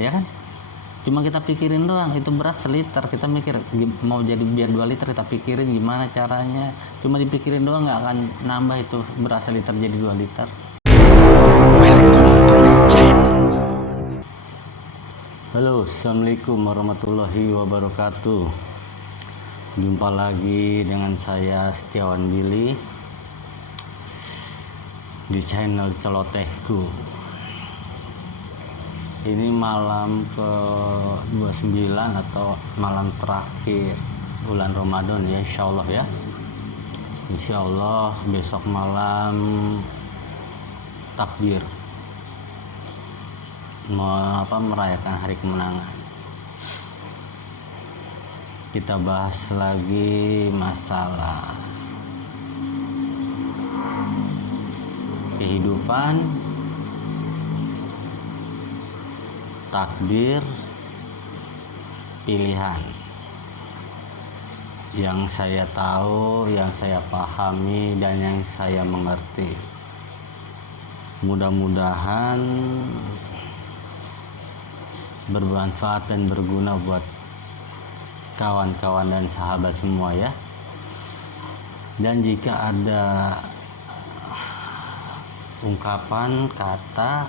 ya kan? Cuma kita pikirin doang, itu beras seliter, kita mikir mau jadi biar 2 liter, kita pikirin gimana caranya, cuma dipikirin doang, nggak akan nambah itu beras seliter jadi 2 liter. Halo, assalamualaikum warahmatullahi wabarakatuh. Jumpa lagi dengan saya Setiawan Billy di channel Celotehku. Ini malam ke 29 atau malam terakhir bulan Ramadan ya, insya Allah ya. Insya Allah besok malam takbir, merayakan hari kemenangan. Kita bahas lagi masalah kehidupan, takdir, pilihan. Yang saya tahu, yang saya pahami, dan yang saya mengerti. Mudah-mudahan bermanfaat dan berguna buat kawan-kawan dan sahabat semua ya. Dan jika ada ungkapan kata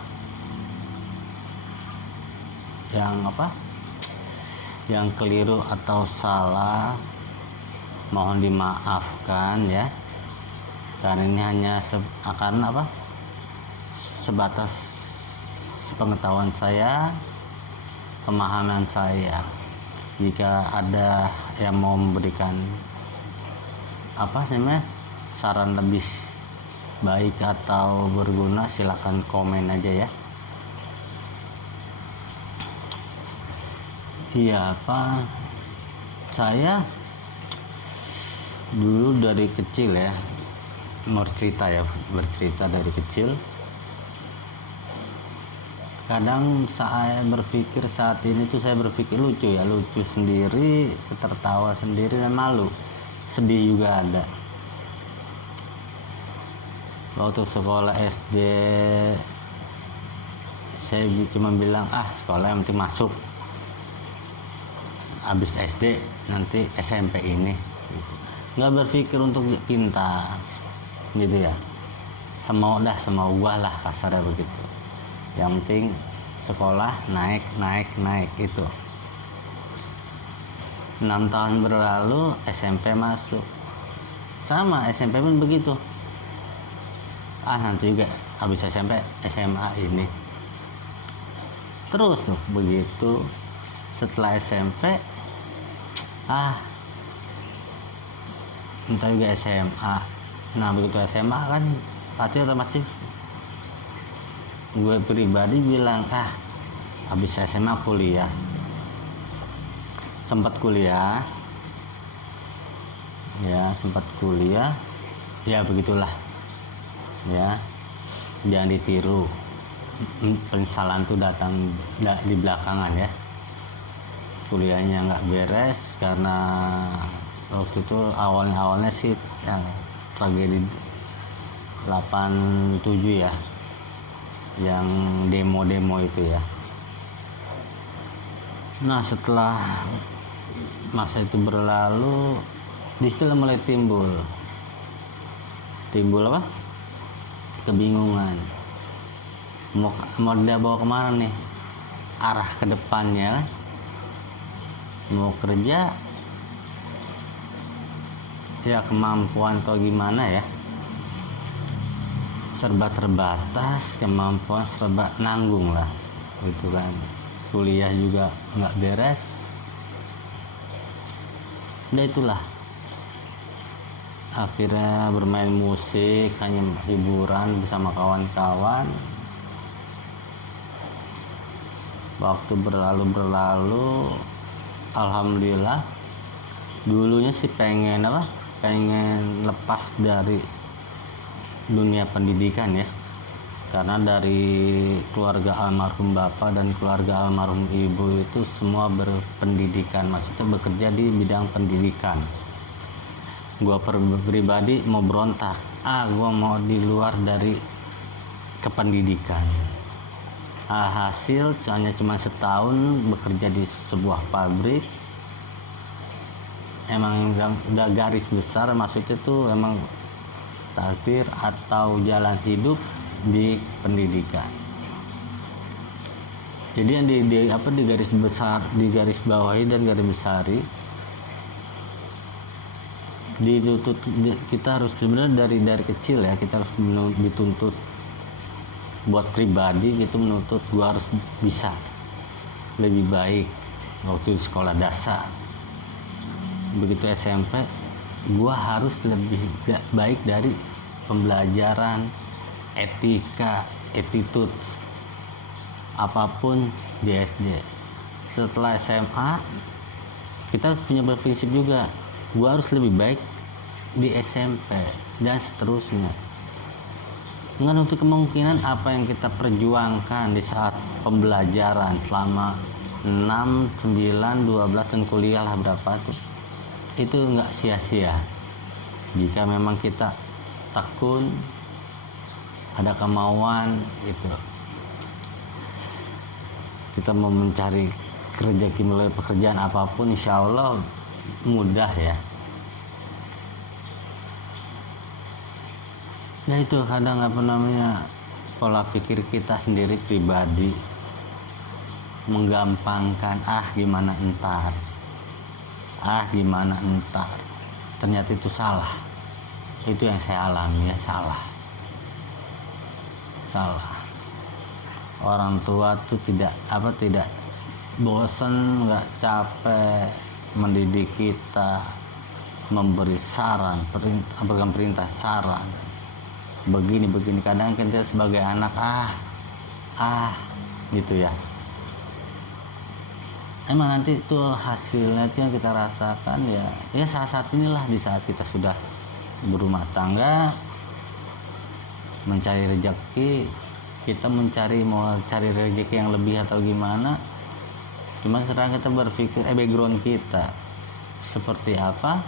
yang keliru atau salah, mohon dimaafkan ya, karena ini hanya sebatas pengetahuan saya, pemahaman saya. Jika ada yang mau memberikan saran lebih baik atau berguna, silakan komen aja ya. Iya, saya dulu dari kecil ya, bercerita dari kecil. Kadang saya berpikir saat ini tuh saya berpikir lucu sendiri, tertawa sendiri, dan malu, sedih juga ada. Waktu sekolah SD saya cuma bilang sekolah yang penting masuk, habis SD nanti SMP ini gitu. Nggak berpikir untuk pintar gitu ya, semau gua lah kasarnya begitu. Yang penting sekolah naik itu. 6 tahun berlalu, SMP masuk, sama SMP pun begitu. Nanti juga habis SMP SMA ini terus tuh begitu. Setelah SMP entah juga SMA. Nah begitu SMA kan pasti otomatis gue pribadi bilang habis SMA kuliah. Sempat kuliah ya, begitulah ya, jangan ditiru. Penyesalan tuh datang di belakangan ya. Kuliahnya nggak beres karena waktu itu awalnya sih yang tragedi 87 ya, yang demo itu ya. Nah setelah masa itu berlalu, disitu mulai timbul kebingungan, mau dia bawa kemana nih arah ke depannya kan. Mau kerja ya, kemampuan atau gimana ya, serba terbatas, kemampuan serba nanggung lah gitu kan. Kuliah juga nggak beres. Udah itulah, akhirnya bermain musik, hanya hiburan bersama kawan-kawan. Waktu berlalu, alhamdulillah. Dulunya sih pengen lepas dari dunia pendidikan ya, karena dari keluarga almarhum bapak dan keluarga almarhum ibu itu semua berpendidikan, maksudnya bekerja di bidang pendidikan. Gua pribadi mau berontak, gua mau di luar dari kependidikan. hasil hanya cuma setahun bekerja di sebuah pabrik. Emang udah garis besar, maksudnya tuh emang takdir atau jalan hidup di pendidikan. Jadi yang di garis besar, di garis bawahi dan garis besari, dituntut kita harus sebenarnya dari kecil ya, kita harus dituntut buat pribadi gitu, menuntut gua harus bisa lebih baik waktu di sekolah dasar. Begitu SMP gua harus lebih baik dari pembelajaran, etika, attitude, apapun di SD. Setelah SMA kita punya berprinsip juga, gua harus lebih baik di SMP dan seterusnya. Dengan untuk kemungkinan apa yang kita perjuangkan di saat pembelajaran selama 6, 9, 12 dan kuliah lah berapa tuh, itu nggak sia-sia jika memang kita tekun, ada kemauan gitu. Kita mau mencari rezeki melalui pekerjaan apapun, insya Allah mudah ya. Nah itu kadang pola pikir kita sendiri pribadi menggampangkan, gimana entar, ternyata itu salah. Itu yang saya alami ya, salah. Orang tua tuh tidak bosan, nggak capek mendidik kita, memberi saran, perintah saran, begini. Kadang kita sebagai anak gitu ya. Emang nanti itu hasilnya itu yang kita rasakan ya saat inilah, di saat kita sudah berumah tangga, mencari rezeki, kita mau cari rezeki yang lebih atau gimana. Cuma sekarang kita berpikir background kita seperti apa,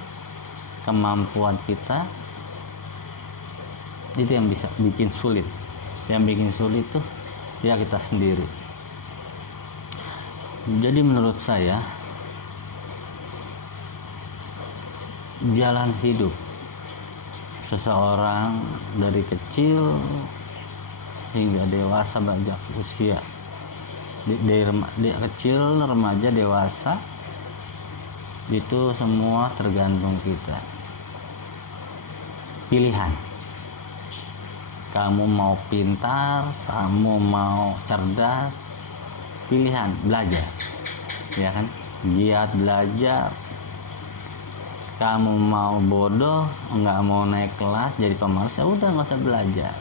kemampuan kita, itu yang bisa bikin sulit. Yang bikin sulit tuh ya kita sendiri. Jadi menurut saya jalan hidup seseorang dari kecil hingga dewasa, banyak usia, dari kecil, remaja, dewasa, itu semua tergantung kita. Pilihan. Kamu mau pintar, kamu mau cerdas, pilihan, belajar, ya kan, giat belajar. Kamu mau bodoh, nggak mau naik kelas, jadi pemalas, ya udah nggak usah belajar.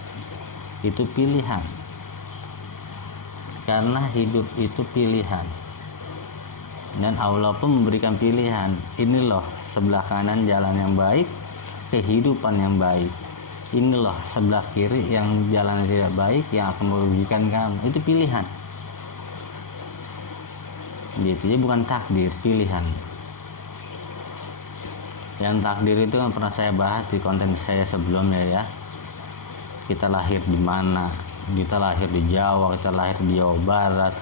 Itu pilihan. Karena hidup itu pilihan. Dan Allah pun memberikan pilihan. Ini loh sebelah kanan jalan yang baik, kehidupan yang baik. Ini loh sebelah kiri yang jalan tidak baik, yang akan merugikan kamu. Itu pilihan. Gitu ya, bukan takdir, pilihan. Yang takdir itu kan pernah saya bahas di konten saya sebelumnya ya. Kita lahir di mana? Kita lahir di Jawa, kita lahir di Jawa Barat,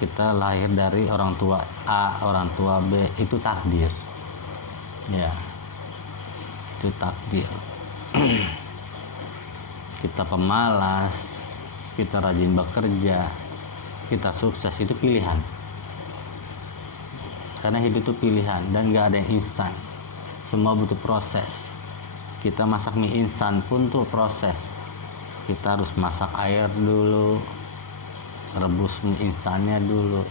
kita lahir dari orang tua A, orang tua B, itu takdir. Ya, itu takdir. Kita pemalas, kita rajin bekerja, kita sukses, itu pilihan. Karena hidup itu pilihan dan gak ada yang instan. Semua butuh proses. Kita masak mie instan pun tuh proses. Kita harus masak air dulu, rebus mie instannya dulu.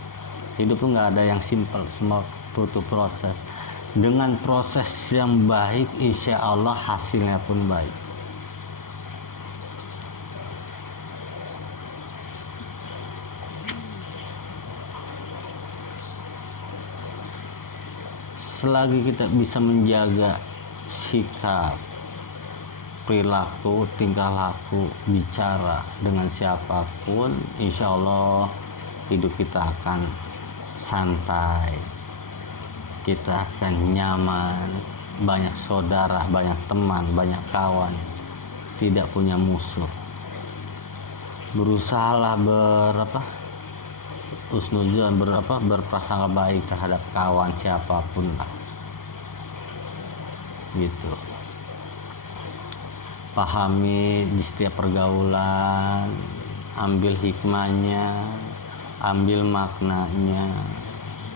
Hidup tuh gak ada yang simpel, semua butuh proses. Dengan proses yang baik, insya Allah hasilnya pun baik. Selagi kita bisa menjaga sikap, perilaku, tingkah laku, bicara dengan siapapun, insya Allah hidup kita akan santai, kita akan nyaman, banyak saudara, banyak teman, banyak kawan, tidak punya musuh. berusahalah husnuzon, berprasangka baik terhadap kawan siapapun lah gitu. Pahami di setiap pergaulan, ambil hikmahnya, ambil maknanya,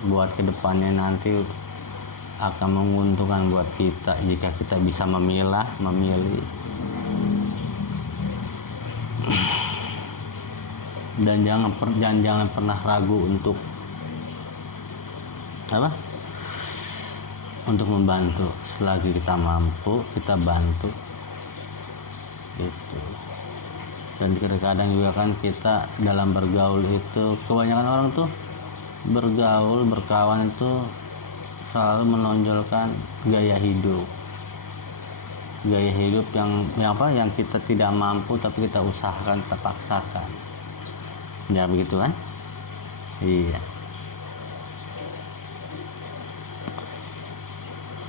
buat kedepannya nanti akan menguntungkan buat kita jika kita bisa memilih. Dan jangan pernah ragu untuk untuk membantu. Selagi kita mampu, kita bantu gitu. Dan kadang juga kan kita dalam bergaul itu, kebanyakan orang tuh berkawan itu selalu menonjolkan gaya hidup yang kita tidak mampu tapi kita usahakan, kita paksakan. Ya begitu kan? Iya.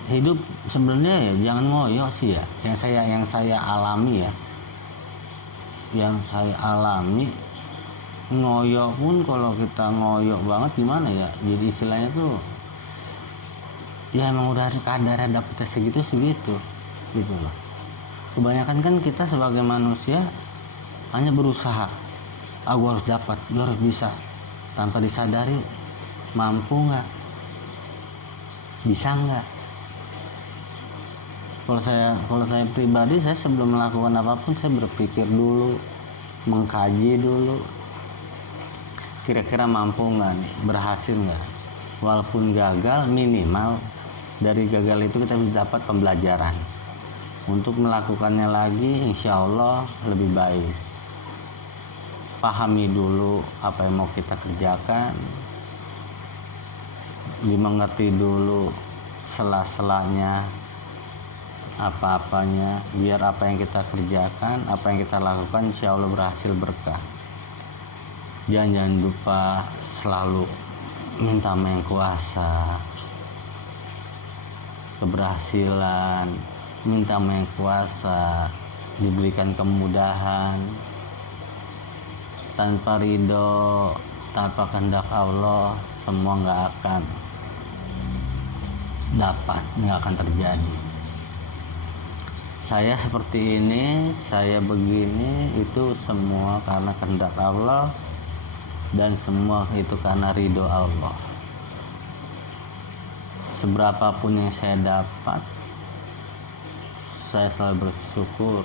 Hidup sebenarnya ya jangan ngoyo sih ya. Yang saya alami ya. Yang saya alami, ngoyo pun kalau kita ngoyo banget gimana ya? Jadi istilahnya tuh ya emang udah kadarnya dapetnya segitu gitu loh. Kebanyakan kan kita sebagai manusia hanya berusaha, gue harus dapat, gue harus bisa, tanpa disadari mampu nggak, bisa nggak. Kalau saya pribadi, saya sebelum melakukan apapun saya berpikir dulu, mengkaji dulu, kira-kira mampu nggak nih, berhasil nggak. Walaupun gagal, minimal dari gagal itu kita bisa dapat pembelajaran untuk melakukannya lagi, insya Allah lebih baik. Pahami dulu apa yang mau kita kerjakan, dimengerti dulu sela-selanya, apa-apanya, biar apa yang kita kerjakan, apa yang kita lakukan insya Allah berhasil berkah. Jangan lupa selalu minta sama yang kuasa keberhasilan, minta sama yang kuasa diberikan kemudahan. Tanpa ridho, tanpa kehendak Allah, semua nggak akan dapat, nggak akan terjadi. Saya seperti ini, saya begini, itu semua karena kehendak Allah, dan semua itu karena ridho Allah. Seberapapun yang saya dapat, saya selalu bersyukur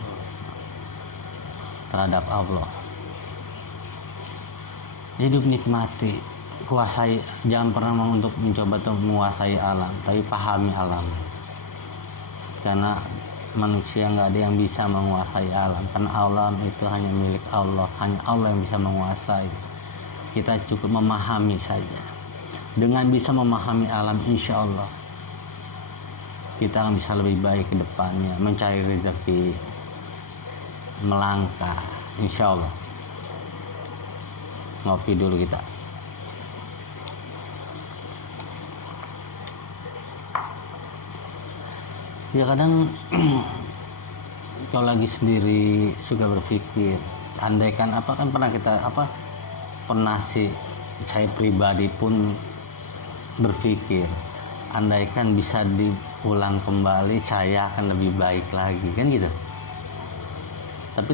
terhadap Allah. Hidup nikmati, kuasai, jangan pernah untuk mencoba untuk menguasai alam, tapi pahami alam. Karena manusia nggak ada yang bisa menguasai alam, karena alam itu hanya milik Allah, hanya Allah yang bisa menguasai. Kita cukup memahami saja. Dengan bisa memahami alam, insya Allah kita akan bisa lebih baik ke depannya, mencari rezeki, melangkah, insya Allah. Ngopi dulu kita. Ya kadang kalau lagi sendiri suka berpikir, andaikan pernah sih saya pribadi pun berpikir, andaikan bisa diulang kembali saya akan lebih baik lagi, kan gitu. Tapi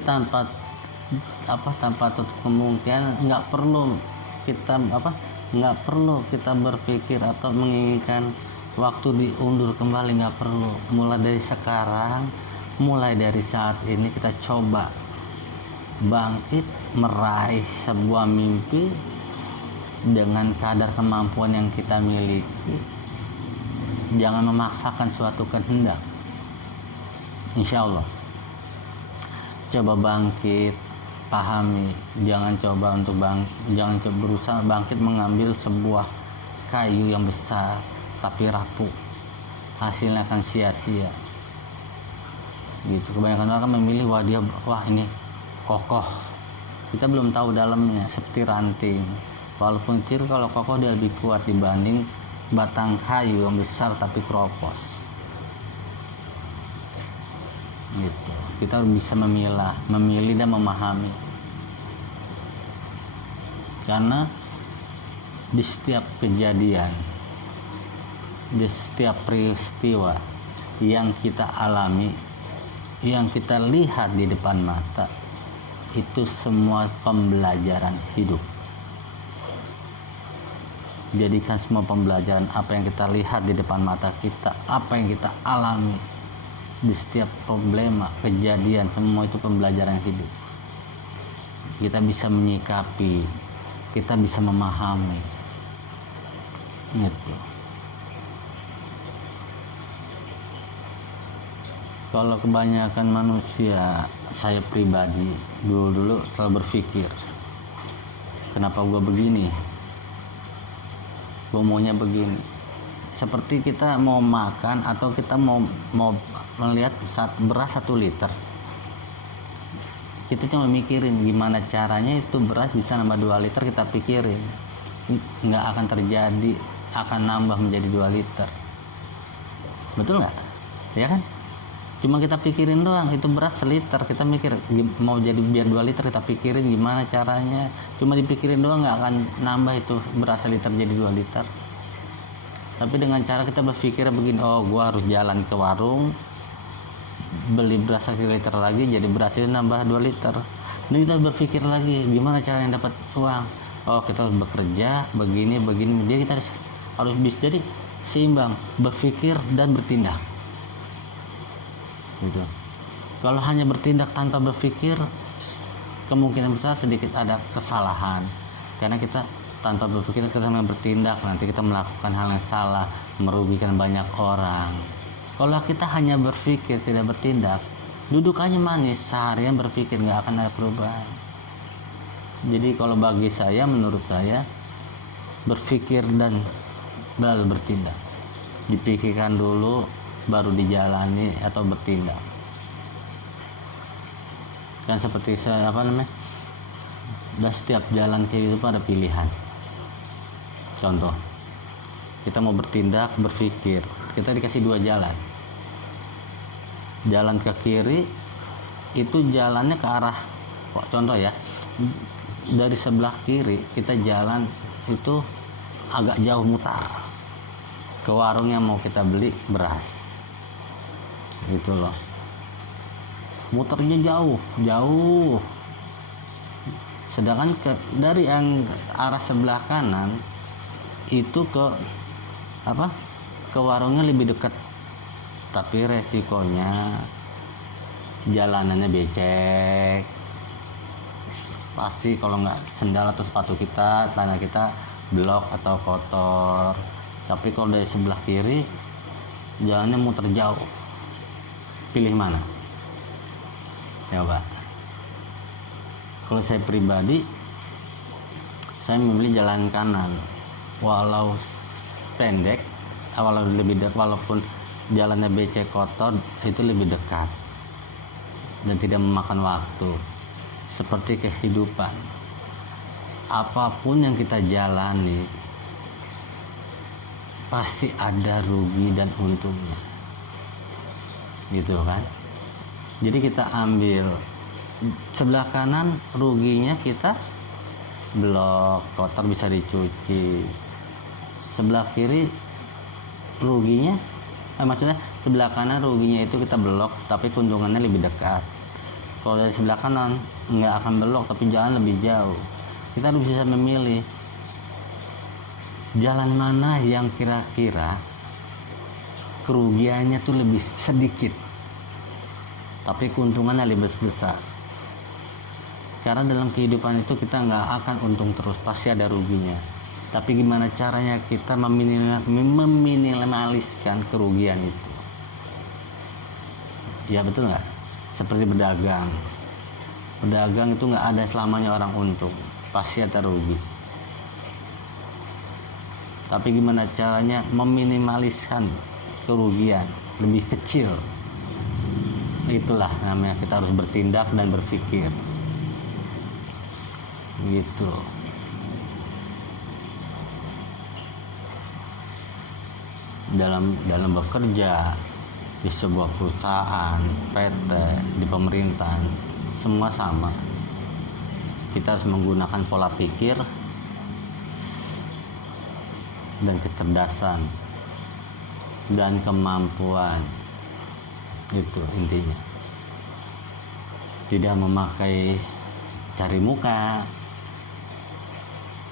tanpa tutup kemungkinan, nggak perlu kita berpikir atau menginginkan waktu diundur kembali, nggak perlu. Mulai dari sekarang, mulai dari saat ini kita coba bangkit meraih sebuah mimpi dengan kadar kemampuan yang kita miliki. Jangan memaksakan suatu kehendak, insya Allah. Coba bangkit, pahami, jangan coba berusaha bangkit mengambil sebuah kayu yang besar tapi rapuh, hasilnya akan sia-sia gitu. Kebanyakan orang memilih ini kokoh, kita belum tahu dalamnya, seperti ranting. Walaupun kecil, kalau kokoh dia lebih kuat dibanding batang kayu yang besar tapi keropos gitu. Kita harus bisa memilih dan memahami. Karena di setiap kejadian, di setiap peristiwa yang kita alami, yang kita lihat di depan mata, itu semua pembelajaran hidup. Jadikan semua pembelajaran apa yang kita lihat di depan mata kita, apa yang kita alami di setiap problema, kejadian, semua itu pembelajaran hidup. Kita bisa menyikapi, kita bisa memahami. Gitu. Kalau kebanyakan manusia, saya pribadi dulu selalu berpikir, kenapa gua begini? Gua maunya begini. Seperti kita mau makan atau kita mau melihat beras 1 liter. Kita cuma mikirin gimana caranya itu beras bisa nambah 2 liter, kita pikirin. Nggak akan terjadi, akan nambah menjadi 2 liter. Betul nggak? Ya kan? Cuma kita pikirin doang, itu beras 1 liter, kita mikir mau jadi biar 2 liter, kita pikirin gimana caranya. Cuma dipikirin doang, nggak akan nambah itu beras 1 liter jadi 2 liter. Tapi dengan cara kita berpikir begini, oh gua harus jalan ke warung, beli beras 1 liter lagi, jadi berasnya nambah 2 liter. Ini kita berpikir lagi gimana caranya dapat uang. Oh kita harus bekerja begini. Jadi kita harus bisa jadi seimbang, berpikir dan bertindak. Gitu. Kalau hanya bertindak tanpa berpikir, kemungkinan besar sedikit ada kesalahan. Karena kita tanpa berpikir, kita bertindak, nanti kita melakukan hal yang salah, merugikan banyak orang. Kalau kita hanya berpikir tidak bertindak, dudukannya manis, seharian berpikir, nggak akan ada perubahan. Jadi kalau bagi saya, menurut saya, berpikir dan baru bertindak. Dipikirkan dulu, baru dijalani atau bertindak. Dan seperti saya dan setiap jalan kehidupan ada pilihan. Contoh, kita mau bertindak, berpikir, kita dikasih 2 jalan. Jalan ke kiri itu jalannya ke arah, contoh ya, dari sebelah kiri kita jalan itu agak jauh, mutar ke warung yang mau kita beli beras, gitu loh. Muternya jauh. Sedangkan dari yang arah sebelah kanan itu ke warungnya lebih dekat, tapi resikonya jalanannya becek. Pasti kalau nggak sendal atau sepatu kita, celana kita blok atau kotor. Tapi kalau dari sebelah kiri jalannya muter jauh, pilih mana? Coba. Kalau saya pribadi, saya memilih jalan kanan. Walau pendek, walaupun jalannya becek kotor, itu lebih dekat dan tidak memakan waktu. Seperti kehidupan, apapun yang kita jalani pasti ada rugi dan untungnya, gitu kan. Jadi kita ambil sebelah kanan, ruginya kita blok, kotor bisa dicuci. Sebelah kiri ruginya, maksudnya sebelah kanan ruginya itu kita blok, tapi keuntungannya lebih dekat. Kalau dari sebelah kanan nggak akan blok, tapi jalan lebih jauh. Kita harus bisa memilih jalan mana yang kira-kira kerugiannya tuh lebih sedikit, tapi keuntungannya lebih besar. Karena dalam kehidupan itu kita nggak akan untung terus, pasti ada ruginya. Tapi gimana caranya kita meminimaliskan kerugian itu? Ya betul nggak? Seperti berdagang. Berdagang itu nggak ada selamanya orang untung, pasti ada rugi. Tapi gimana caranya meminimaliskan kerugian lebih kecil? Itulah namanya kita harus bertindak dan berpikir. Gitu. Dalam bekerja di sebuah perusahaan, PT, di pemerintahan, semua sama. Kita harus menggunakan pola pikir dan kecerdasan dan kemampuan. Itu intinya. Tidak memakai cari muka,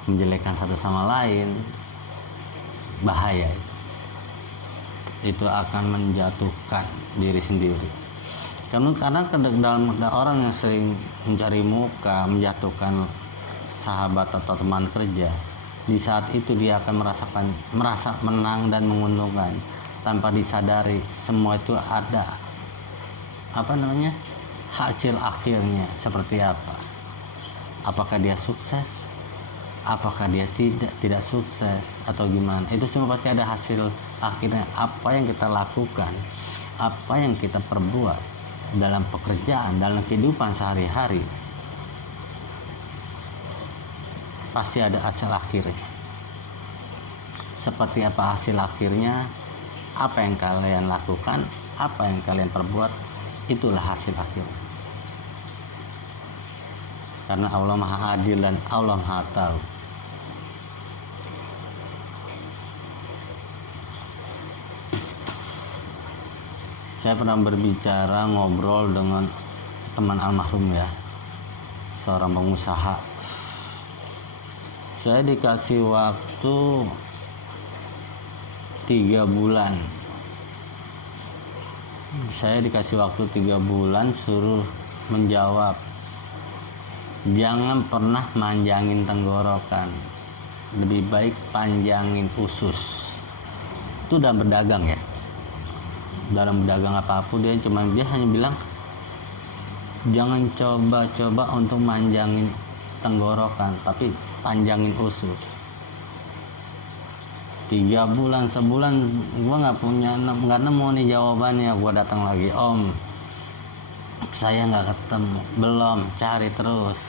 menjelekkan satu sama lain, bahaya itu akan menjatuhkan diri sendiri. Karena dalam orang yang sering mencari muka, menjatuhkan sahabat atau teman kerja, di saat itu dia akan merasa menang dan menguntungkan tanpa disadari. Semua itu ada hasil akhirnya seperti apa. Apakah dia sukses, apakah dia tidak sukses, atau gimana, itu semua pasti ada hasil akhirnya. Apa yang kita lakukan, apa yang kita perbuat dalam pekerjaan, dalam kehidupan sehari-hari, pasti ada hasil akhirnya. Seperti apa hasil akhirnya, apa yang kalian lakukan, apa yang kalian perbuat, itulah hasil akhirnya. Karena Allah Maha Adil dan Allah Maha Tahu. Saya pernah berbicara, ngobrol dengan teman almarhum ya, seorang pengusaha. Saya dikasih waktu 3 bulan. Saya dikasih waktu 3 bulan, suruh menjawab. Jangan pernah manjangin tenggorokan, lebih baik panjangin usus. Itu dalam berdagang ya. Dalam berdagang apapun dia hanya bilang jangan coba-coba untuk manjangin tenggorokan, tapi panjangin usus. 3 bulan, sebulan gua nggak nemu nih jawabannya. Gua datang lagi, Om, saya nggak ketemu. Belum, cari terus.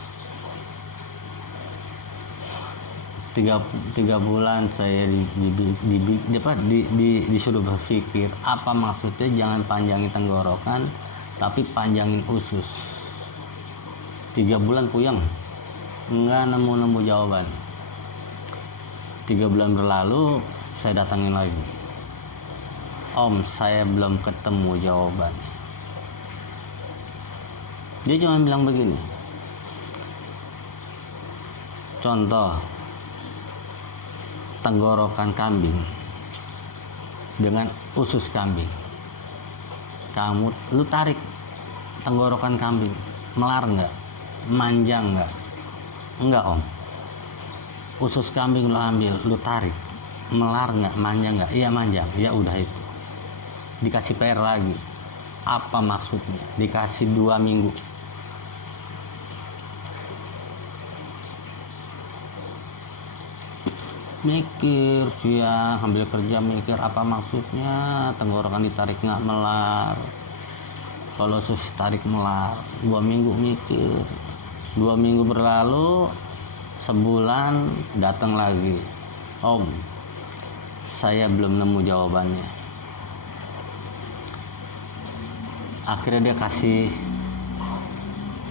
3 bulan saya disuruh berpikir apa maksudnya jangan panjangin tenggorokan tapi panjangin usus. 3 bulan puyeng, nggak nemu jawaban. 3 bulan berlalu, saya datangin lagi, Om, saya belum ketemu jawaban. Dia cuma bilang begini, contoh tenggorokan kambing dengan usus kambing. Lu tarik tenggorokan kambing, melar nggak? Manjang nggak? Enggak, Om. Usus kambing lu ambil, lu tarik, melar nggak? Manjang nggak? Iya manjang. Ya udah itu. Dikasih PR lagi. Apa maksudnya? Dikasih 2 minggu. Mikir siang, ambil kerja mikir apa maksudnya tenggorokan ditarik nggak melar, kalau sus tarik melar. 2 minggu mikir. 2 minggu berlalu, sebulan datang lagi, Om, saya belum nemu jawabannya. Akhirnya dia kasih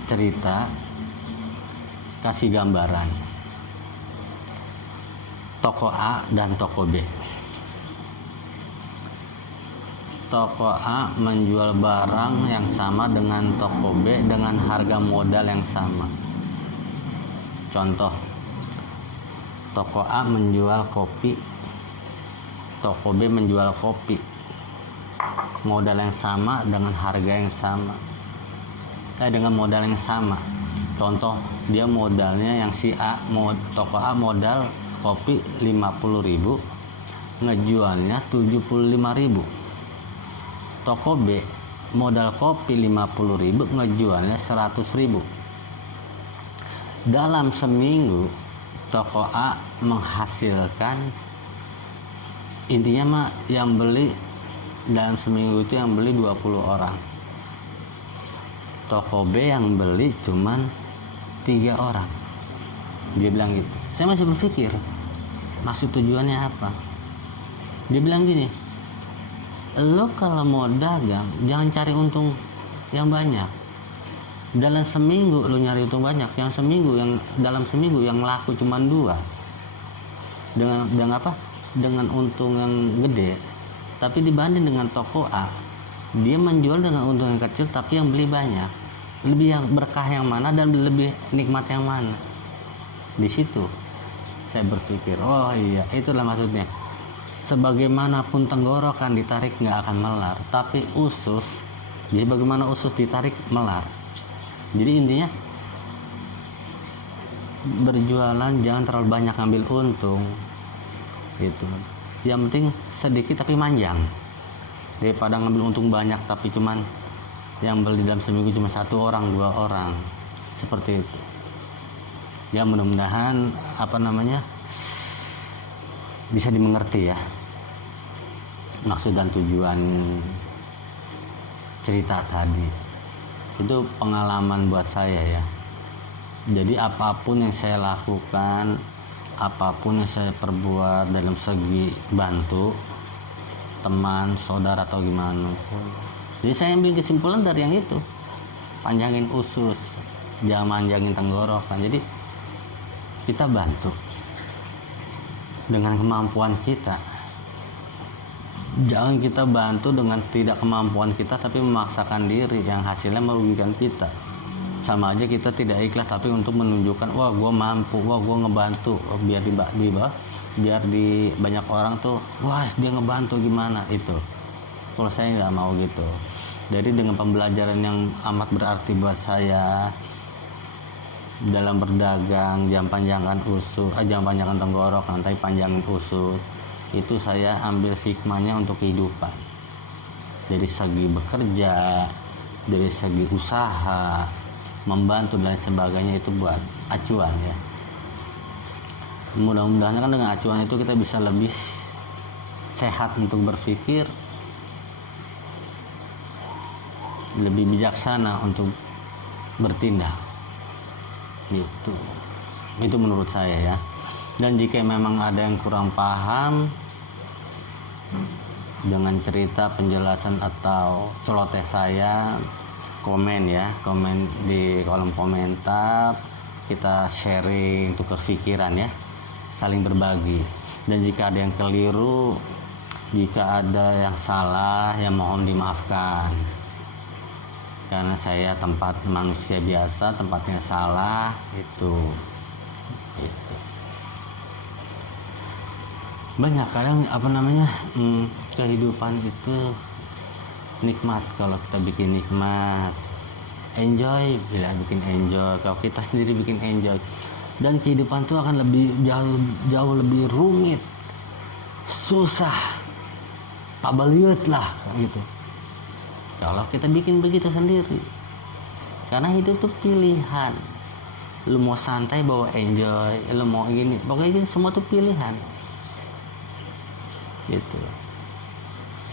cerita, kasih gambaran toko A dan toko B. Toko A menjual barang yang sama dengan toko B dengan harga modal yang sama. Contoh, toko A menjual kopi, toko B menjual kopi. Modal yang sama dengan harga yang sama. Dengan modal yang sama. Contoh, dia modalnya yang si A, toko A modal kopi 50.000, ngejualnya 75.000. Toko B modal kopi 50.000, ngejualnya 100.000. Dalam seminggu toko A menghasilkan, intinya mah yang beli dalam seminggu itu yang beli 20 orang. Toko B yang beli cuman 3 orang. Dia bilang gitu. Saya masih berpikir, maksud tujuannya apa? Dia bilang gini, lo kalau mau dagang jangan cari untung yang banyak. Dalam seminggu lo nyari untung banyak, dalam seminggu yang laku cuma 2. Dengan apa? dengan untung yang gede, tapi dibanding dengan toko A, dia menjual dengan untung yang kecil tapi yang beli banyak. Lebih yang berkah yang mana dan lebih nikmat yang mana? Di situ saya berpikir, oh iya, itulah maksudnya. Sebagaimanapun tenggorokan ditarik nggak akan melar, tapi usus, jadi bagaimana usus ditarik melar. Jadi intinya berjualan jangan terlalu banyak ngambil untung, gitu. Yang penting sedikit tapi manjang, daripada ngambil untung banyak tapi cuman yang beli dalam seminggu cuma 1 orang 2 orang, seperti itu. Ya mudah-mudahan bisa dimengerti ya maksud dan tujuan cerita tadi. Itu pengalaman buat saya ya. Jadi apapun yang saya lakukan, apapun yang saya perbuat dalam segi bantu teman, saudara atau gimana pun, jadi saya ambil kesimpulan dari yang itu, panjangin usus, jangan manjangin tenggorokan. Jadi kita bantu dengan kemampuan kita, jangan kita bantu dengan tidak kemampuan kita tapi memaksakan diri yang hasilnya merugikan kita. Sama aja kita tidak ikhlas tapi untuk menunjukkan, wah gue mampu, wah gue ngebantu, biar di banyak orang tuh, wah dia ngebantu gimana itu. Kalau saya nggak mau gitu. Jadi dengan pembelajaran yang amat berarti buat saya dalam berdagang, jangan panjangkan tenggorokan tapi panjangin usus, itu saya ambil hikmahnya untuk kehidupan. Dari segi bekerja, dari segi usaha, membantu dan sebagainya, itu buat acuan ya. Mudah-mudahan kan dengan acuan itu kita bisa lebih sehat untuk berpikir, lebih bijaksana untuk bertindak gitu. Itu menurut saya ya. Dan jika memang ada yang kurang paham dengan cerita, penjelasan atau celoteh saya, komen di kolom komentar, kita sharing, tukar pikiran ya, saling berbagi. Dan jika ada yang keliru, jika ada yang salah, ya mohon dimaafkan, karena saya tempat manusia biasa, tempatnya salah itu. Banyak kadang kehidupan itu nikmat kalau kita bikin nikmat, enjoy bila bikin enjoy, kalau kita sendiri bikin enjoy. Dan kehidupan itu akan lebih jauh lebih rumit, susah, pabaliut lah gitu kalau kita bikin begitu sendiri. Karena hidup tuh pilihan, lu mau santai bawa enjoy, lu mau gini, pokoknya gini, semua tuh pilihan gitu.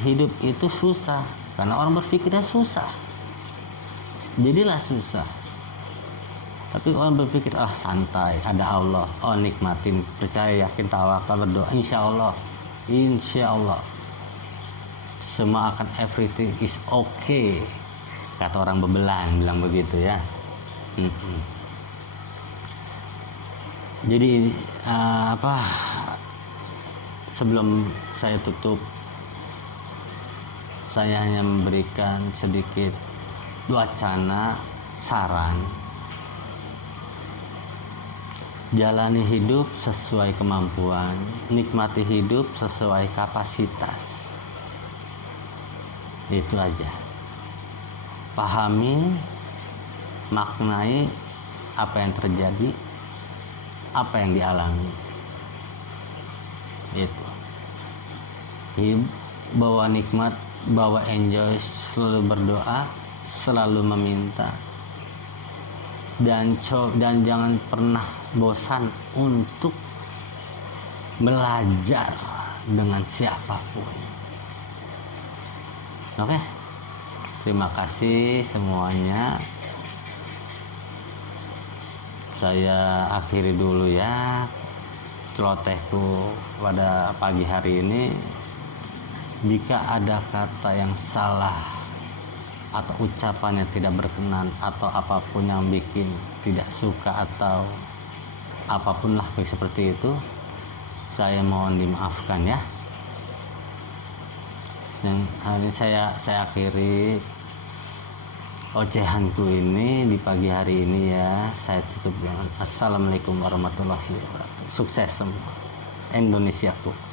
Hidup itu susah karena orang berpikirnya susah, jadilah susah. Tapi orang berpikir santai, ada Allah, nikmatin, percaya, yakin, tawakal, berdoa, insya Allah semua akan, everything is okay, kata orang Bebelan bilang begitu ya. Jadi sebelum saya tutup, saya hanya memberikan sedikit wacana, saran. Jalani hidup sesuai kemampuan, nikmati hidup sesuai kapasitas. Itu aja. Pahami, maknai apa yang terjadi, apa yang dialami. Itu. Bawa nikmat, bawa enjoy, selalu berdoa, selalu meminta. Dan jangan pernah bosan untuk belajar dengan siapapun. Oke, terima kasih semuanya. Saya akhiri dulu ya celotehku pada pagi hari ini. Jika ada kata yang salah atau ucapan yang tidak berkenan atau apapun yang bikin tidak suka atau apapun lah seperti itu, Saya mohon dimaafkan ya. Dan hari ini saya akhiri ocehanku ini di pagi hari ini ya. Saya tutup dengan assalamualaikum warahmatullahi wabarakatuh. Sukses semua Indonesiaku.